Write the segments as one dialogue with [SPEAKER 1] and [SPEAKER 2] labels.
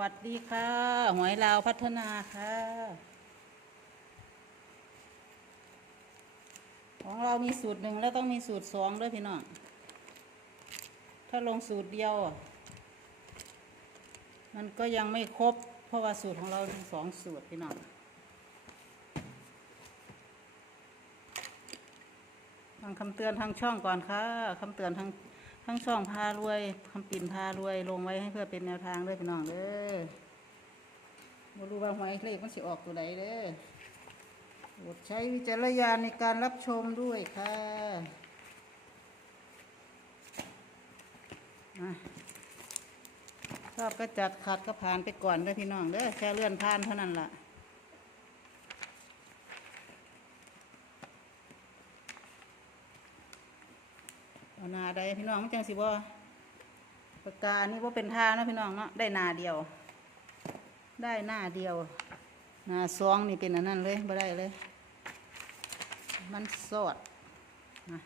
[SPEAKER 1] วัสดีค่ะ หวยลาวพัฒนาค่ะ ของเรามีสูตรหนึ่งแล้วต้องมีสูตรสองด้วยพี่น้อง ถ้าลงสูตรเดียว มันก็ยังไม่ครบ เพราะว่าสูตรของเรามีสองสูตรพี่น้องฟังคำเตือนทางช่องก่อนค่ะคำเตือนทาง ทั้งช่องพารวยคำปิ่นพารวย ลงไว้ให้เพื่อเป็นแนวทางด้วยพี่น้องเด้อมาดูว่าหวยเลขมันสิออกตัวใดเด้อโปรดใช้วิจารณญาณในการรับชมด้วยค่ะชอบก็จัดขัดก็ผ่านไปก่อนเด้อพี่น้องเด้อแค่เลื่อนผ่านเท่านั้นล่ะ เอานาได้พี่น้องมันจังสิบ่ปากกานี่ว่าเป็นท่านะพี่น้องเนาะได้นาเดียว ได้หน้าเดียวนาซองนี่เป็นอันนั้นเลยไม่ได้เลย มันสอดนะ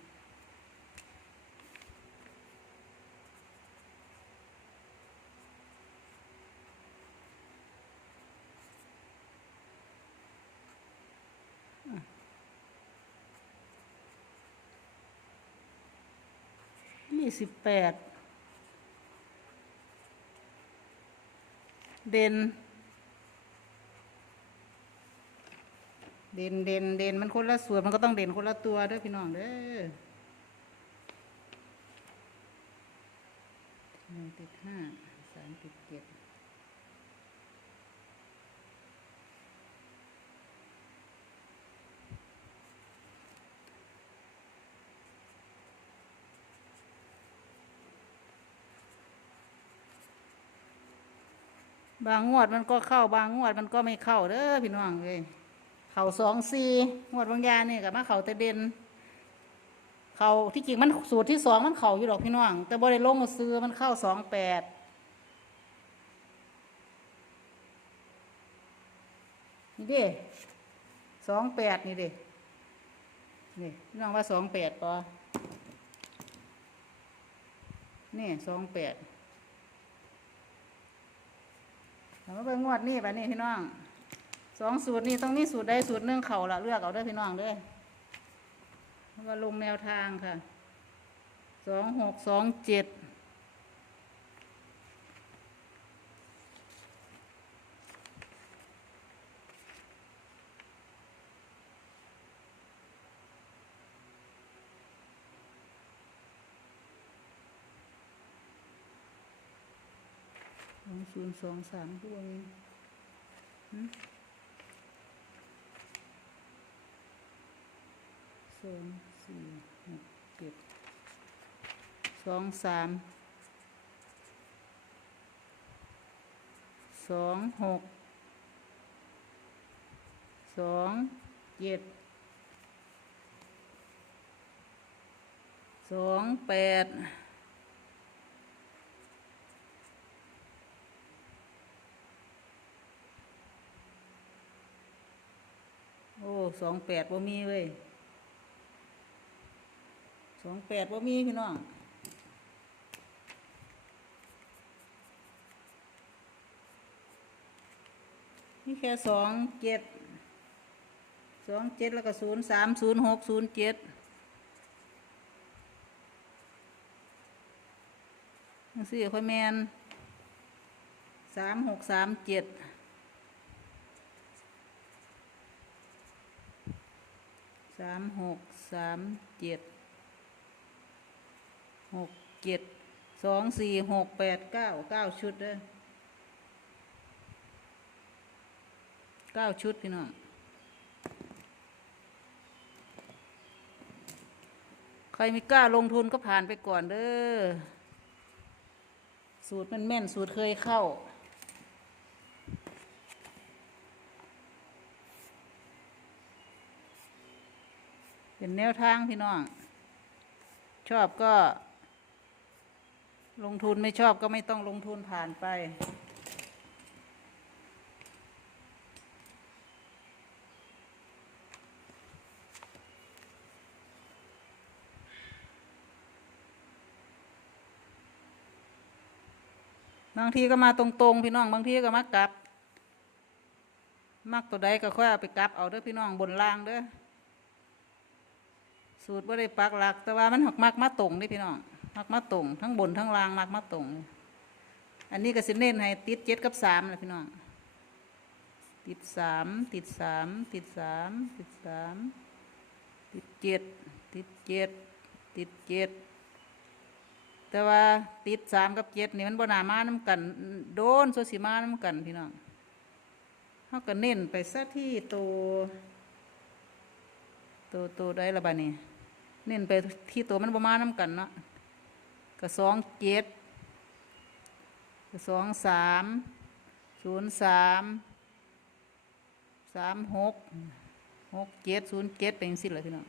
[SPEAKER 1] ยี่สิบแปดเด่น เด่นเด่นเด่นมันคนละส่วนมันก็ต้องเด่นคนละตัวเด้วยพี่น้องเด้อหนึ่งติดห้าสามติดเจ็ด บางงวดมันก็เข้าบางงวดมันก็ไม่เข้าเด้อพี่น้องเลยเข่าสองสี่งวดบางยานี่กับมาเข่าแต่เด่นเข่าที่จริงมันสูตรที่สองมันเข่าอยู่ดอกพี่น้อง แต่บริลงซื้อมันเข้าสองแปดนี่เด้สองแปดนี่เด้นี่พี่น้องว่าสองแปดปอนี่สองแปดแล้ว มาเบิ่งงวดนี่ไปนี่พี่น้องสองสูตรนี่ต้องมีสูตรใดสูตรหนึ่งเข่าละเลือกเอาด้อพี่น้องเด้อเพราะว่าลงแนวทางค่ะสองหกสองเจ็ด องศูนย์สองสามพวกนี้สองสี่หกเจ็ดสองสามสองหกสองเจ็ดสองแปด โอ้สองแปดบ่มีเว้ยสองแปดว่ามีพี่น้องนี่แค่สองเจ็ดสองเจ็ดแล้วก็ศูนย์สามศูนย์หกศูนย์เจ็ดนังสี่ค่อยแมนสามหกสามเจ็ด สามหกสามเจ็ดหกเจ็ดสองสี่หกแปดเก้าเก้าชุดเด้อเก้าชุดพี่น้องใครไม่กล้าลงทุนก็ผ่านไปก่อนเด้อสูตรมันแม่นสูตรเคยเข้า เป็น แนวทางพี่น้อง ชอบก็ ลงทุนไม่ชอบก็ไม่ต้องลงทุนผ่านไปเนาะางทีก็มาตรงๆ พี่น้อง บางทีก็มากลับ มักตัวใดก็ค่อยเอาไปกลับเอาเด้อพี่น้องบนล่างเด้อ สูตรว่าได้ปักหลัก แต่ว่ามันหักมักมาตรงนี่พี่น้องมักมาตรง ทั้งบนทั้งล่างมักมาตรง อันนี้ก็สิเน้นให้ติดเจ็ดกับสามนะพี่น้องติดสามติดสามติดสามติดสามติดเจ็ดติดเจ็ดติดเจ็ดแต่ว่าติดสามกับเจ็ดนี่มันบ่นามาน้ำกัน โดนโซสิมาน้ำกันพี่น้องเขาก็เน้นไปซะที่ตัวตัวตัวได้ละบานี่ เน้นไปที่ตัวมันประมาณน้ำกันเนาะก็สองเจ็ดก็สองสามศูนย์สามสามหกหกเจ็ดศูนย์เจ็ดเป็นสิเลยพี่น้อง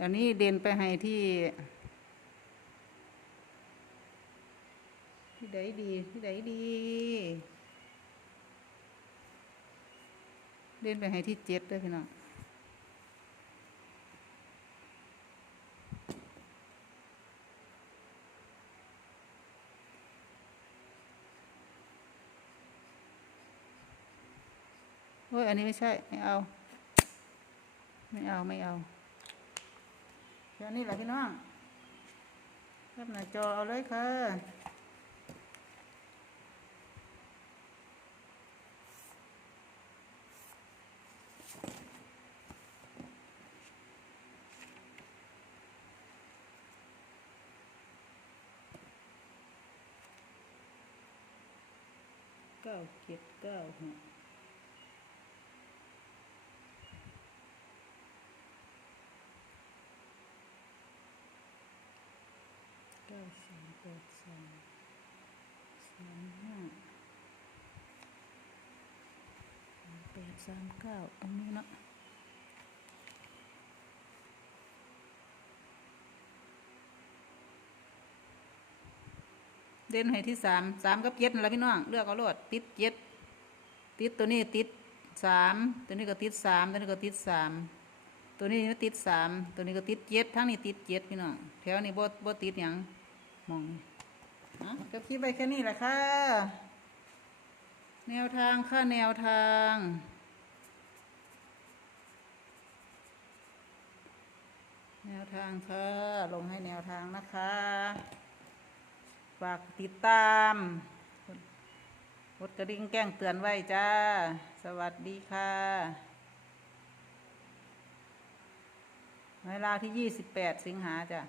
[SPEAKER 1] อันนี้เด่นไปให้ที่ ที่ใดดี ที่ใดดีเล่นไปให้ที่เจ็ดด้วยพี่น้องโอ้ยอันนี้ไม่ใช่ ไม่เอา ไม่เอา ไม่เอา แค่นี้แหละพี่น้องแคปหน้าจอเอาเลยค่ะเก้าเจ็ดเก้าหกเก้าสามแป ดสามสามห้าแปดสามเก้าตรงนี้เนาะเด่นให้ที่สามสามกับเจ็ดนั่นแหละพี่น้องเลือกเอาโลดติดเจ็ดติดตัวนี้ติดสามตัวนี้ก็ติดสามตัวนี้ก็ติดสามตัวนี้ก็ติดสามตัวนี้ก็ติดเจ็ดทั้งนี้ติดเจ็ดพี่น้องแถวนี้บ่บ่ติดหยัง มองนะก็คิดไปแค่นี้แหละค่ะ แนวทางค่ะแนวทางแนวทางค่ะลงให้แนวทางนะคะ ฝากติดตามกดกระดิ่งแก้งเตือนไว้จ้า สวัสดีค่ะเวลาที่ 28 สิงหาจ้ะ